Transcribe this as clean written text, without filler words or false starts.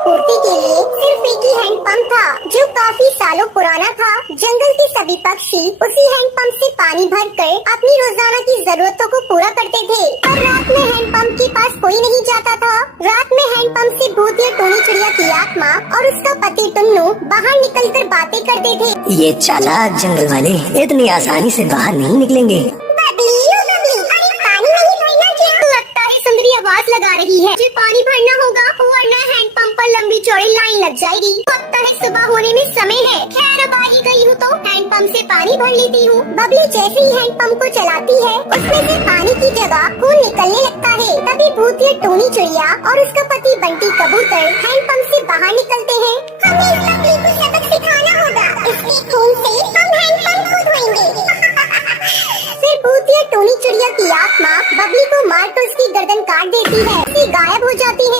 आपूर्ति के लिए सिर्फ एक ही हैंडपंप था, जो काफी सालों पुराना था। जंगल के सभी पक्षी उसी हैंडपंप से पानी भरकर अपनी रोजाना की जरूरतों को पूरा करते थे। पर रात में हैंडपंप के पास कोई नहीं जाता था। रात में हैंडपंप से भूतिया टोनी चिड़िया की आत्मा और उसका पति टुन्नू बाहर निकलकर बातें करते थे। ये चालाक जंगल वाले इतनी आसानी से बाहर नहीं निकलेंगे। आवाज लगा रही है, मुझे पानी भरना होगा वरना हैंडपंप पर लंबी चौड़ी लाइन लग जाएगी। लगता है सुबह होने में समय है। खैर अब आ ही गई हूँ तो हैंडपंप से पानी भर लेती हूँ। बबली जैसे ही हैंडपंप को चलाती है, उसमें से पानी की जगह खून निकलने लगता है। तभी भूतिया टोनी चिड़िया और उसका पति बंटी कबूतर हैंडपंप से बाहर निकलते हैं। हमें इस बबली को सबक सिखाना होगा, इसके खून से हम हैंडपंप को धोएंगे। फिर भूतिया टोनी चिड़िया की आत्मा बबली को मार कर उसकी गर्दन काट देती है। गायब हो जाती है।